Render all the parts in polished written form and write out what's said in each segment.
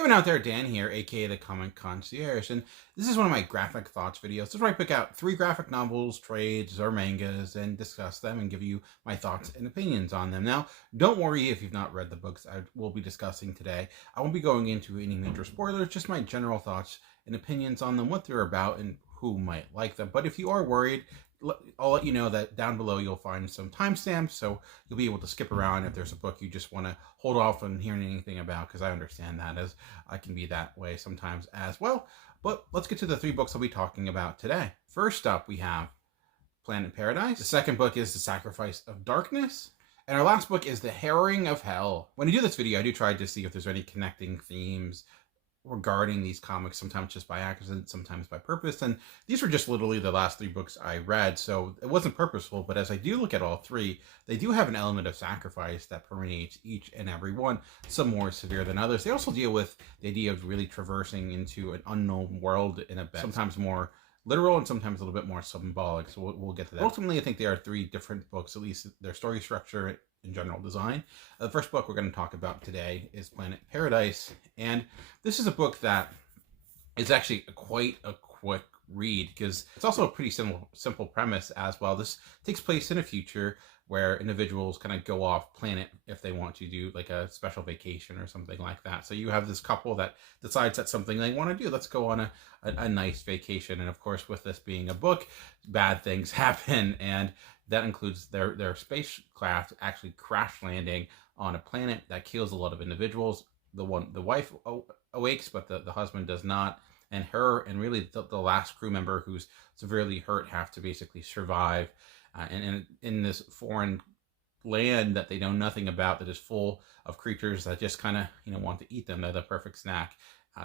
Hey everyone out there, Dan here, aka the Comic Concierge, and this is one of my graphic thoughts videos. This is where I pick out 3 graphic novels, trades, or mangas and discuss them and give you my thoughts and opinions on them. Now, don't worry if you've not read the books I will be discussing today. I won't be going into any major spoilers, just my general thoughts and opinions on them, what they're about, and who might like them. But if you are worried, I'll let you know that down below you'll find some timestamps, so you'll be able to skip around if there's a book you just want to hold off on hearing anything about, because I understand that, as I can be that way sometimes as well. But let's get to the 3 books I'll be talking about today. First up, we have Planet Paradise. The second book is The Sacrifice of Darkness. And our last book is The Harrowing of Hell. When I do this video, I do try to see if there's any connecting themes regarding these comics, sometimes just by accident, sometimes by purpose, and these were just literally the last 3 books I read, so it wasn't purposeful. But as I do look at all 3, they do have an element of sacrifice that permeates each and every one, some more severe than others. They also deal with the idea of really traversing into an unknown world in a bit, sometimes more literal and sometimes a little bit more symbolic, so we'll get to that. Ultimately, I think they are 3 different books, at least their story structure and general design. The first book we're going to talk about today is Planet Paradise, and this is a book that is actually quite a quick read, because it's also a pretty simple premise as well. This takes place in a future where individuals kind of go off planet if they want to do like a special vacation or something like that. So you have this couple that decides that's something they want to do. Let's go on a nice vacation. And of course, with this being a book, bad things happen, and that includes their spacecraft actually crash landing on a planet that kills a lot of individuals. The wife awakes, but the husband does not. And her and really the last crew member who's severely hurt have to basically survive and in this foreign land that they know nothing about, that is full of creatures that just kind of want to eat them. They're the perfect snack.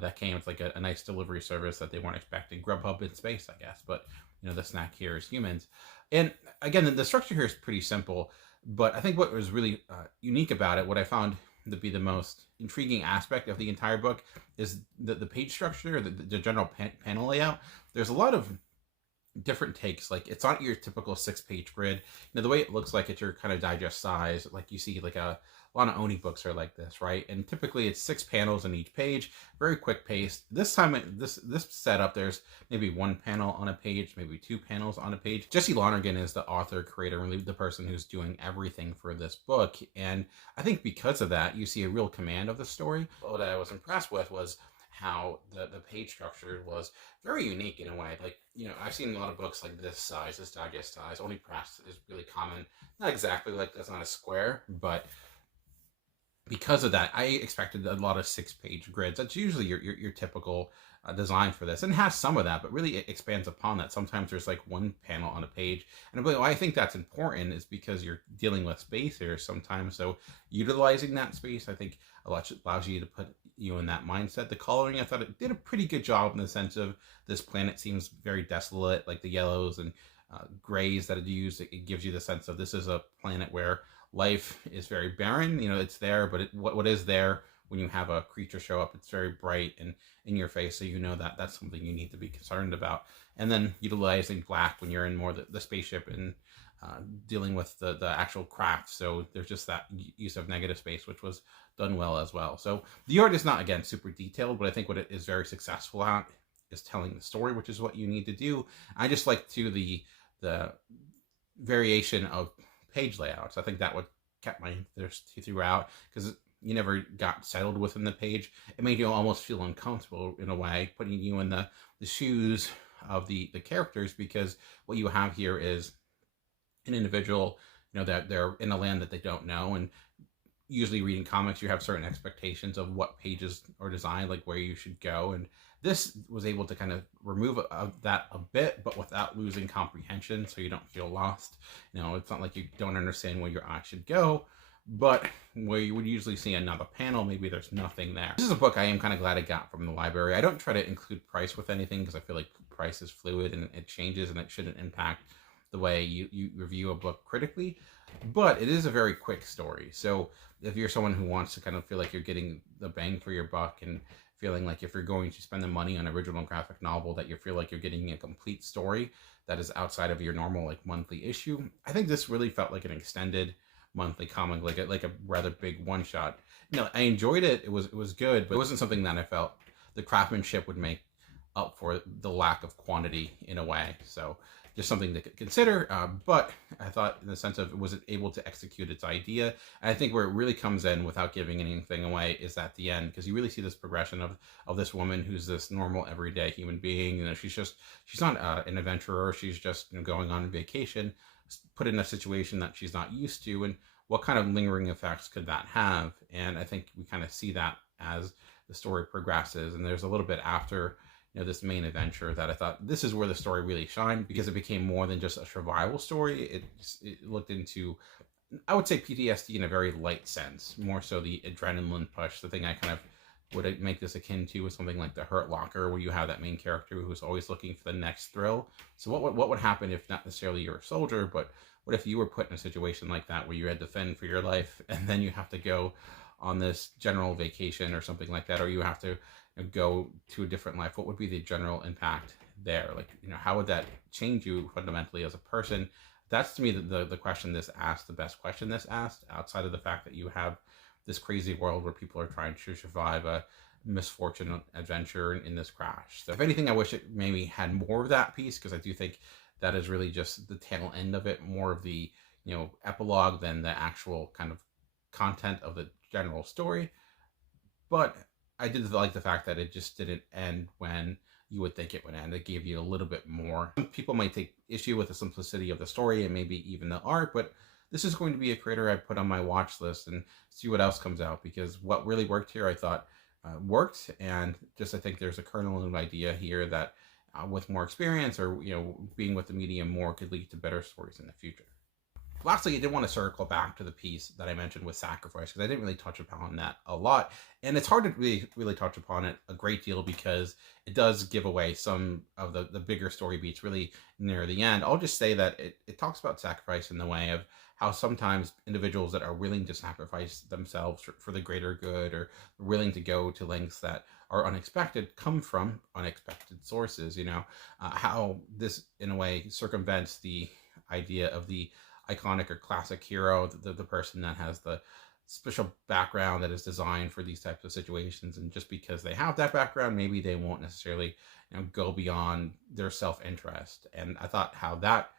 That came with like a nice delivery service that they weren't expecting. Grubhub in space, I guess, but the snack here is humans. And again, the structure here is pretty simple, but I think what was really unique about it, what I found to be the most intriguing aspect of the entire book, is the page structure, the general panel layout. There's a lot of different takes. Like, it's not your typical 6-page grid. The way it looks like it's your kind of digest size, like you see like a lot of Oni books are like this, right? And typically it's 6 panels in each page, very quick paced. This time, this setup, there's maybe 1 panel on a page, maybe 2 panels on a page. Jesse Lonergan is the author, creator, really the person who's doing everything for this book. And I think because of that, you see a real command of the story. What I was impressed with was how the page structure was very unique in a way. Like, I've seen a lot of books like this size, this digest size. Only Press is really common. Not exactly like that's not a square, but because of that, I expected a lot of 6-page grids. That's usually your typical design for this, and it has some of that, but really it expands upon that. Sometimes there's like 1 panel on a page, and why I think that's important is because you're dealing with space here sometimes. So utilizing that space, I think, allows you to put you in that mindset. The coloring, I thought it did a pretty good job in the sense of this planet seems very desolate, like the yellows and grays that it used. It gives you the sense of this is a planet where life is very barren. It's there, but what is there when you have a creature show up, it's very bright and in your face, so that that's something you need to be concerned about. And then utilizing black when you're in more the spaceship and dealing with the actual craft. So there's just that use of negative space, which was done well as well. So the art is not, again, super detailed, but I think what it is very successful at is telling the story, which is what you need to do. I just like the variation of page layouts. I think that what kept my interest throughout, because you never got settled within the page. It made you almost feel uncomfortable in a way, putting you in the shoes of the characters, because what you have here is an individual, that they're in a land that they don't know, and usually reading comics, you have certain expectations of what pages are designed, like where you should go, and this was able to kind of remove that a bit, but without losing comprehension, so you don't feel lost. It's not like you don't understand where your eye should go, but where you would usually see another panel, maybe there's nothing there. This is a book I am kind of glad I got from the library. I don't try to include price with anything, because I feel like price is fluid and it changes, and it shouldn't impact the way you review a book critically. But it is a very quick story. So if you're someone who wants to kind of feel like you're getting the bang for your buck, and feeling like if you're going to spend the money on an original graphic novel, that you feel like you're getting a complete story that is outside of your normal like monthly issue, I think this really felt like an extended monthly comic, like a rather big one-shot. I enjoyed it. It was good, but it wasn't something that I felt the craftsmanship would make up for the lack of quantity in a way. So just something to consider. But I thought, in the sense of, was it able to execute its idea? And I think where it really comes in, without giving anything away, is at the end, because you really see this progression of this woman who's this normal, everyday human being. She's not an adventurer. She's just going on vacation, put in a situation that she's not used to, and what kind of lingering effects could that have? And I think we kind of see that as the story progresses, and there's a little bit after this main adventure that I thought this is where the story really shined, because it became more than just a survival story. It looked into, I would say, PTSD in a very light sense, more so the adrenaline push. The thing I kind of would make this akin to is something like The Hurt Locker, where you have that main character who's always looking for the next thrill. So what would happen if, not necessarily you're a soldier, but what if you were put in a situation like that, where you had to fend for your life, and then you have to go on this general vacation or something like that, or you have to go to a different life? What would be the general impact there? Like, how would that change you fundamentally as a person? That's, to me, the question this asked, the best question this asked, outside of the fact that you have this crazy world where people are trying to survive a misfortune adventure in this crash. So if anything, I wish it maybe had more of that piece, because I do think that is really just the tail end of it, more of the epilogue than the actual kind of content of the general story. But I did like the fact that it just didn't end when you would think it would end. It gave you a little bit more. Some people might take issue with the simplicity of the story and maybe even the art, but this is going to be a creator I put on my watch list and see what else comes out, because what really worked here, I thought, worked. And just, I think there's a kernel of idea here that with more experience, or being with the medium more, could lead to better stories in the future. Lastly, I did want to circle back to the piece that I mentioned with sacrifice, because I didn't really touch upon that a lot. And it's hard to really touch upon it a great deal, because it does give away some of the bigger story beats really near the end. I'll just say that it talks about sacrifice in the way of how sometimes individuals that are willing to sacrifice themselves for the greater good, or willing to go to lengths that are unexpected, come from unexpected sources. How this, in a way, circumvents the idea of the iconic or classic hero, the person that has the special background that is designed for these types of situations. And just because they have that background, maybe they won't necessarily go beyond their self-interest. And I thought how that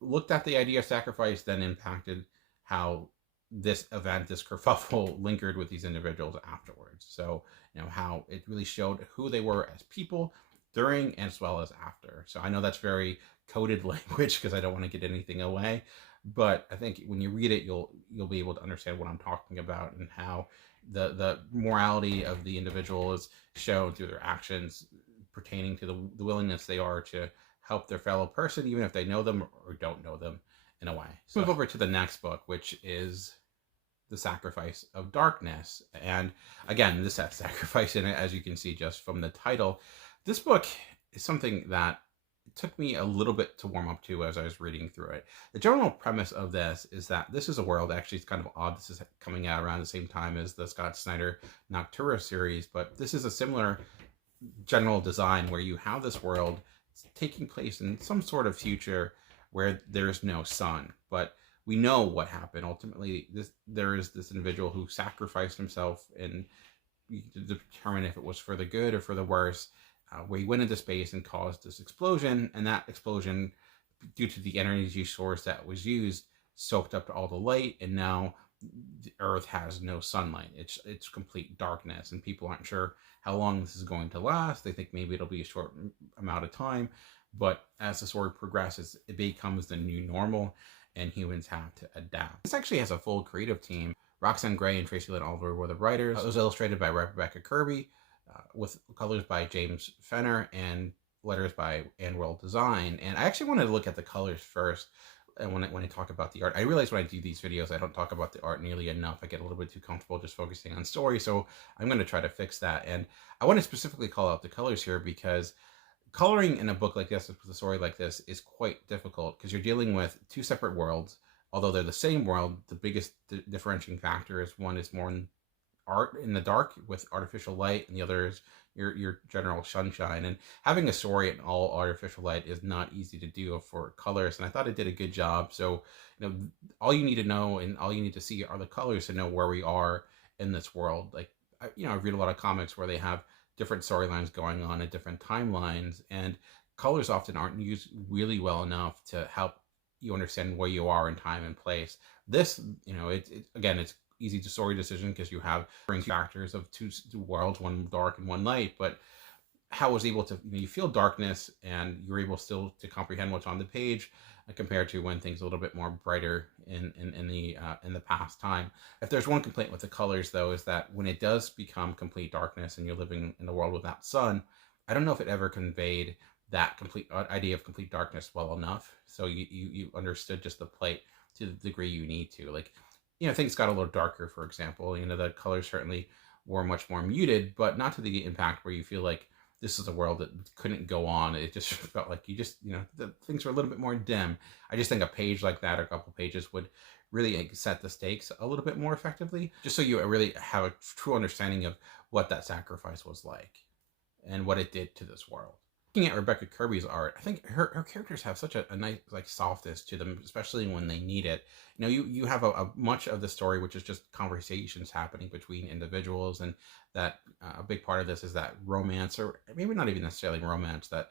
looked at the idea of sacrifice then impacted how this event, this kerfuffle, lingered with these individuals afterwards. So how it really showed who they were as people during as well as after. So I know that's very coded language, because I don't want to get anything away, but I think when you read it, you'll be able to understand what I'm talking about, and how the morality of the individual is shown through their actions, pertaining to the willingness they are to help their fellow person, even if they know them or don't know them, in a way. So move over to the next book, which is The Sacrifice of Darkness. And again, this has sacrifice in it, as you can see just from the title. This book is something that took me a little bit to warm up to as I was reading through it. The general premise of this is that this is a world, actually it's kind of odd, this is coming out around the same time as the Scott Snyder Noctura series, but this is a similar general design, where you have this world taking place in some sort of future where there's no sun. But we know what happened. Ultimately, there is this individual who sacrificed himself, and you can determine if it was for the good or for the worse, where he went into space and caused this explosion. And that explosion, due to the energy source that was used, soaked up all the light, and now the Earth has no sunlight. It's complete darkness, and people aren't sure how long this is going to last. They think maybe it'll be a short amount of time, but as the story progresses, it becomes the new normal, and humans have to adapt. This actually has a full creative team. Roxane and Tracy were the writers. It was illustrated by Rebecca Kirby, with colors by James Fenner, and letters by Andworld Design. And I actually wanted to look at the colors first. And when I talk about the art, I realize when I do these videos, I don't talk about the art nearly enough. I get a little bit too comfortable just focusing on story. So I'm going to try to fix that. And I want to specifically call out the colors here, because coloring in a book like this, with a story like this, is quite difficult, because you're dealing with two separate worlds. Although they're the same world, the biggest differentiating factor is one is more art in the dark with artificial light, and the other is your general sunshine. And having a story in all artificial light is not easy to do for colors, and I thought it did a good job. So all you need to know and all you need to see are the colors to know where we are in this world. Like, I read a lot of comics where they have different storylines going on at different timelines, and colors often aren't used really well enough to help you understand where you are in time and place. This, again, it's easy to story decision because you have factors of two worlds, one dark and one light, but how was able to, you feel darkness and you're able still to comprehend what's on the page, compared to when things are a little bit more brighter in the past time. If there's one complaint with the colors, though, is that when it does become complete darkness and you're living in a world without sun, I don't know if it ever conveyed that complete idea of complete darkness well enough. So you understood just the plate to the degree you need to. Like, things got a little darker, for example. The colors certainly were much more muted, but not to the impact where you feel like this is a world that couldn't go on. It just felt like the things were a little bit more dim. I just think a page like that, or a couple pages, would really set the stakes a little bit more effectively, just so you really have a true understanding of what that sacrifice was like and what it did to this world. Looking at Rebecca Kirby's art, I think her characters have such a nice softness to them, especially when they need it. You have a much of the story which is just conversations happening between individuals, and that a big part of this is that romance, or maybe not even necessarily romance, that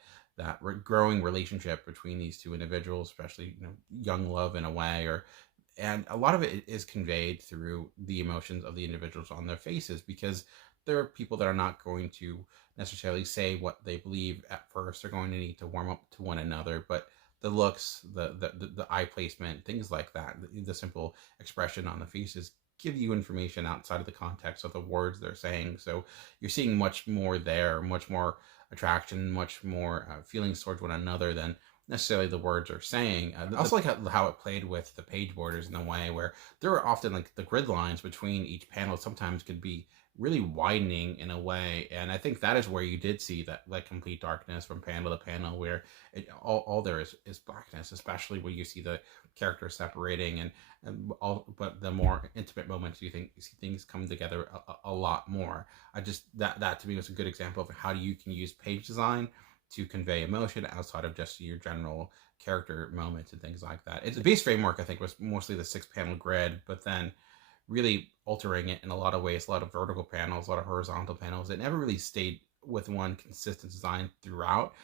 growing relationship between these two individuals, especially young love in a way, and a lot of it is conveyed through the emotions of the individuals on their faces, because there are people that are not going to necessarily say what they believe at first. They're going to need to warm up to one another, but the looks, the eye placement, things like that, the simple expression on the faces give you information outside of the context of the words they're saying. So you're seeing much more there, much more attraction, much more feelings towards one another than necessarily the words are saying. I also like how it played with the page borders in a way where there were often, like, the grid lines between each panel sometimes could be really widening in a way, and I think that is where you did see that complete darkness from panel to panel, where all there is blackness, especially when you see the characters separating, and all, but the more intimate moments, you see things come together a lot more. That to me was a good example of how you can use page design to convey emotion outside of just your general character moments and things like that. The base framework, I think, was mostly the 6-panel grid, but then really altering it in a lot of ways, a lot of vertical panels, a lot of horizontal panels. It never really stayed with one consistent design throughout.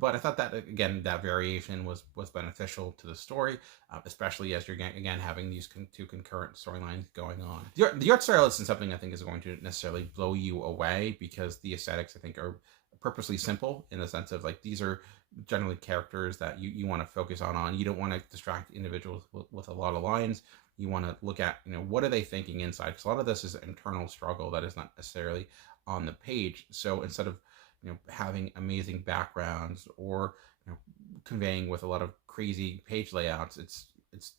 But I thought that, again, that variation was beneficial to the story, especially as you're, again, having these two concurrent storylines going on. The art style isn't something I think is going to necessarily blow you away, because the aesthetics, I think, are purposely simple, in the sense of, like, these are generally characters that you want to focus on. You don't want to distract individuals with a lot of lines. You want to look at, what are they thinking inside? Because a lot of this is an internal struggle that is not necessarily on the page. So instead of, having amazing backgrounds, or, conveying with a lot of crazy page layouts, it's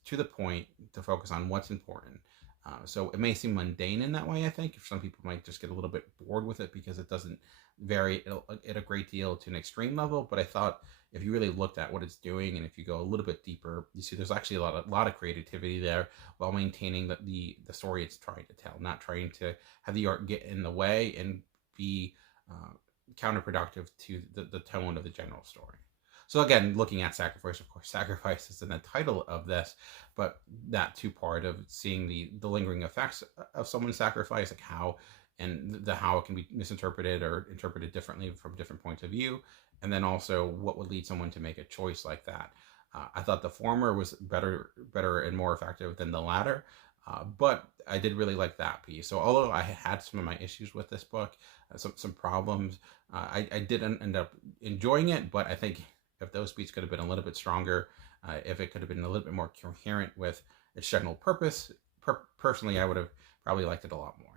to the point to focus on what's important. So it may seem mundane in that way, I think. Some people might just get a little bit bored with it because it doesn't vary at a great deal to an extreme level. But I thought if you really looked at what it's doing, and if you go a little bit deeper, you see there's actually a lot of creativity there, while maintaining the story it's trying to tell, not trying to have the art get in the way and be counterproductive to the tone of the general story. So again, looking at sacrifice, of course, sacrifice is in the title of this, but that two-part of seeing the lingering effects of someone's sacrifice, like how it can be misinterpreted or interpreted differently from different points of view, and then also what would lead someone to make a choice like that. I thought the former was better and more effective than the latter, but I did really like that piece. So although I had some of my issues with this book, some problems, I did end up enjoying it, but I think if those beats could have been a little bit stronger, if it could have been a little bit more coherent with its general purpose, personally, I would have probably liked it a lot more.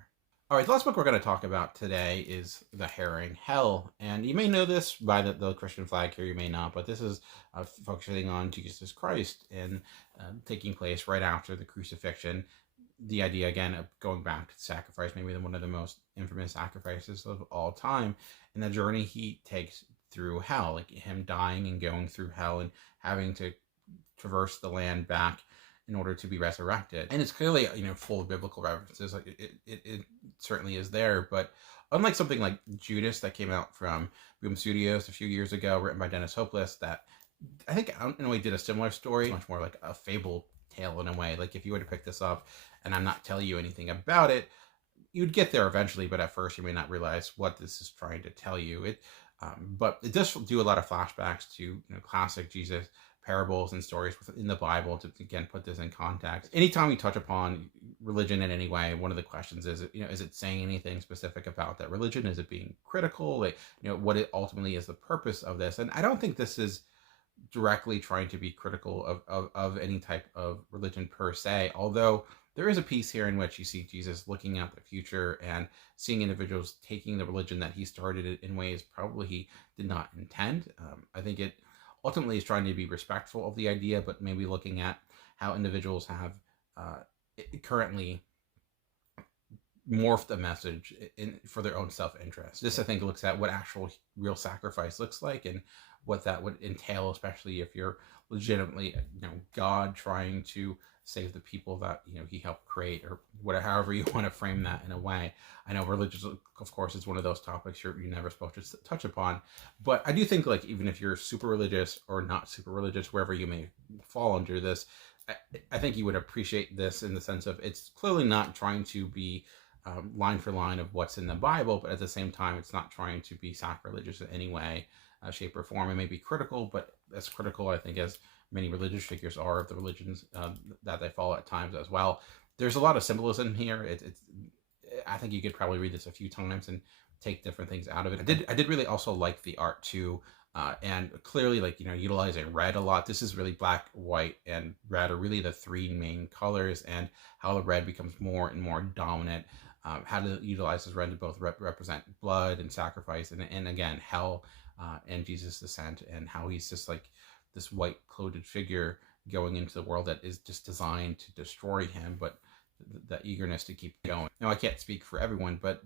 All right, the last book we're going to talk about today is The Harrowing Hell, and you may know this by the Christian flag here, you may not, but this is focusing on Jesus Christ and taking place right after the crucifixion. The idea, again, of going back to sacrifice, maybe one of the most infamous sacrifices of all time, and the journey he takes through hell, like him dying and going through hell and having to traverse the land back in order to be resurrected. And it's clearly, full of biblical references. Like it certainly is there, but unlike something like Judas that came out from Boom Studios a few years ago, written by Dennis Hopeless, that I think in a way did a similar story. It's much more like a fable tale in a way. Like if you were to pick this up and I'm not telling you anything about it, you'd get there eventually, but at first you may not realize what this is trying to tell you. But it does do a lot of flashbacks to classic Jesus parables and stories in the Bible to again put this in context. Anytime you touch upon religion in any way, one of the questions is, is it saying anything specific about that religion? Is it being critical? Like, what it ultimately is the purpose of this? And I don't think this is directly trying to be critical of any type of religion per se, although there is a piece here in which you see Jesus looking at the future and seeing individuals taking the religion that he started in ways probably he did not intend. I think it ultimately is trying to be respectful of the idea, but maybe looking at how individuals have currently morphed the message for their own self-interest. This, I think, looks at what actual real sacrifice looks like and what that would entail, especially if you're legitimately, God trying to save the people that he helped create, or whatever, however you want to frame that in a way. I know religious, of course, is one of those topics you're never supposed to touch upon, but I do think, like, even if you're super religious or not super religious, wherever you may fall under this, I think you would appreciate this in the sense of it's clearly not trying to be line for line of what's in the Bible, but at the same time, it's not trying to be sacrilegious in any way, shape, or form. It may be critical, but as critical, I think, as many religious figures are of the religions that they follow at times as well. There's a lot of symbolism here. I think you could probably read this a few times and take different things out of it. I did really also like the art too, and clearly, like, utilizing red a lot. This is really black, white, and red are really the three main colors, and how the red becomes more and more dominant. How to utilize this red to both represent blood and sacrifice, and again, hell, and Jesus' descent, and how he's just like this white clothed figure going into the world that is just designed to destroy him, but the eagerness to keep going. Now, I can't speak for everyone, but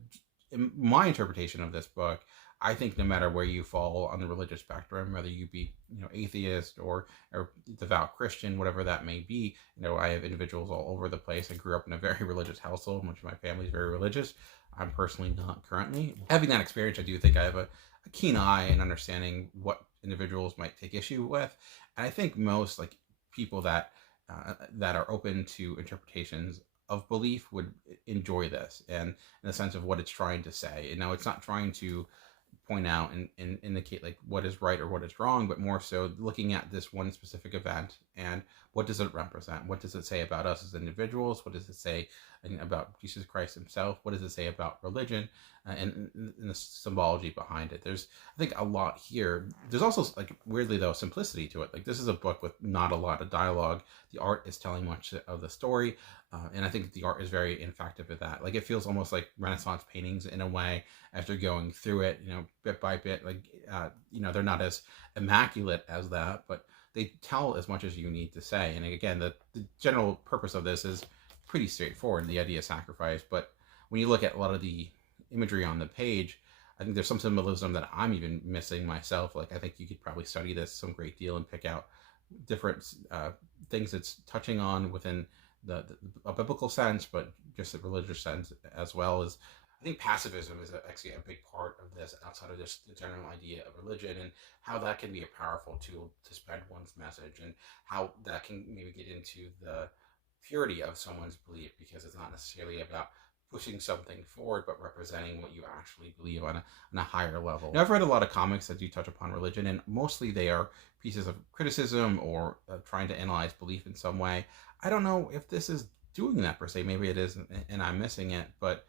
in my interpretation of this book, I think no matter where you fall on the religious spectrum, whether you be atheist or devout Christian, whatever that may be, I have individuals all over the place. I grew up in a very religious household. Much of my family is very religious. I'm personally not currently. Having that experience, I do think I have a keen eye in understanding what individuals might take issue with, and I think most people that are open to interpretations of belief would enjoy this, and in the sense of what it's trying to say. It's not trying to point out and indicate what is right or what is wrong, but more so looking at this one specific event and what does it represent? What does it say about us as individuals? What does it say about Jesus Christ himself? What does it say about religion and the symbology behind it? There's, I think, a lot here. There's also, weirdly though, simplicity to it. This is a book with not a lot of dialogue. The art is telling much of the story, and I think the art is very effective at that. It feels almost like Renaissance paintings in a way as you're going through it, bit by bit. They're not as immaculate as that, but they tell as much as you need to say. And again, the general purpose of this is pretty straightforward, the idea of sacrifice. But when you look at a lot of the imagery on the page, I think there's some symbolism that I'm even missing myself. I think you could probably study this some great deal and pick out different things it's touching on within a biblical sense, but just a religious sense as well. As I think pacifism is actually a big part of this, outside of just the general idea of religion, and how that can be a powerful tool to spread one's message, and how that can maybe get into the purity of someone's belief, because it's not necessarily about pushing something forward, but representing what you actually believe on a higher level. Now, I've read a lot of comics that do touch upon religion, and mostly they are pieces of criticism or trying to analyze belief in some way. I don't know if this is doing that per se. Maybe it is, and I'm missing it, but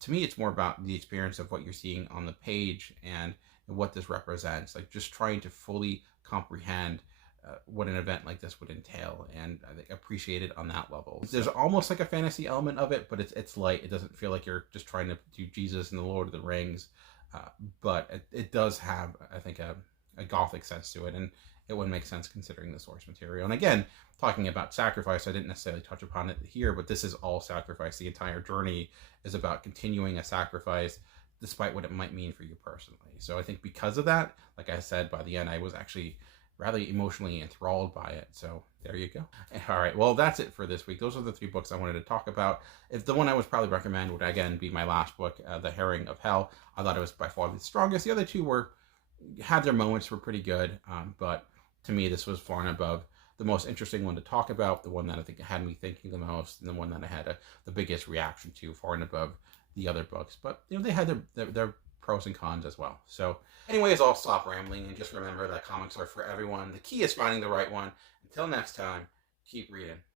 to me, it's more about the experience of what you're seeing on the page and what this represents. Just trying to fully comprehend what an event like this would entail, and I think appreciate it on that level. There's almost like a fantasy element of it, but it's light. It doesn't feel like you're just trying to do Jesus and the Lord of the Rings, but it does have, I think, a gothic sense to it, and it would make sense considering the source material. And again, talking about sacrifice, I didn't necessarily touch upon it here, but this is all sacrifice. The entire journey is about continuing a sacrifice despite what it might mean for you personally. So I think because of that, like I said, by the end, I was actually rather emotionally enthralled by it. So there you go. All right, well, that's it for this week. Those are the 3 books I wanted to talk about. If the one I would probably recommend would, again, be my last book, The Harrowing of Hell. I thought it was by far the strongest. The other 2 had their moments, were pretty good, but to me, this was far and above the most interesting one to talk about, the one that I think had me thinking the most, and the one that I had the biggest reaction to, far and above the other books. But they had their pros and cons as well. So anyways, I'll stop rambling and just remember that comics are for everyone. The key is finding the right one. Until next time, keep reading.